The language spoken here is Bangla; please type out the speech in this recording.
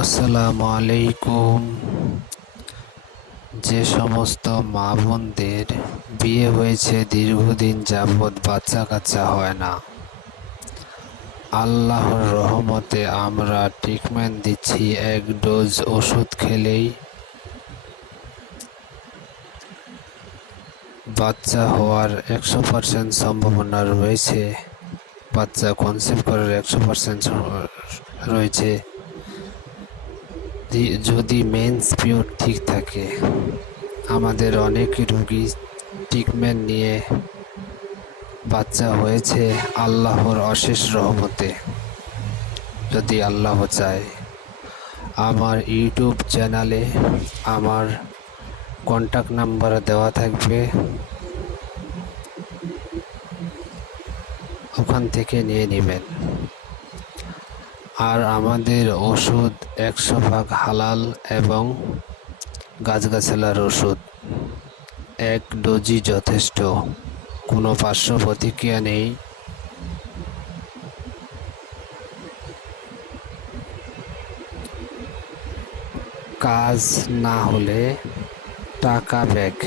আসসালামু আলাইকুম। যে সমস্ত মা বোনদের বিয়ে হয়েছে দীর্ঘদিন যাবৎ বাচ্চা কাচ্চা হয় না, আল্লাহর রহমতে আমরা ট্রিটমেন্ট দিচ্ছি। এক ডোজ ওষুধ খেলেই বাচ্চা হওয়ার 100% সম্ভাবনা রয়েছে, বাচ্চা কনসিভ করার 100% রয়েছে যদি মেন্স পিরিয়ড ঠিক থাকে। আমাদের অনেক রোগী ট্রিটমেন্ট নিয়ে বাচ্চা হয়েছে আল্লাহর অশেষ রহমতে, যদি আল্লাহ চায়। আমার ইউটিউব চ্যানেলে আমার কন্ট্যাক্ট নাম্বার দেওয়া থাকবে, ওখান থেকে নিয়ে নেবেন। আর আমাদের ওষুধ 100% হালাল এবং গাছগাছালার ওষুধ, এক ডোজই যথেষ্ট, কোনো পার্শ্ব প্রতিক্রিয়া নেই। কাজ না হলে টাকা ব্যাক।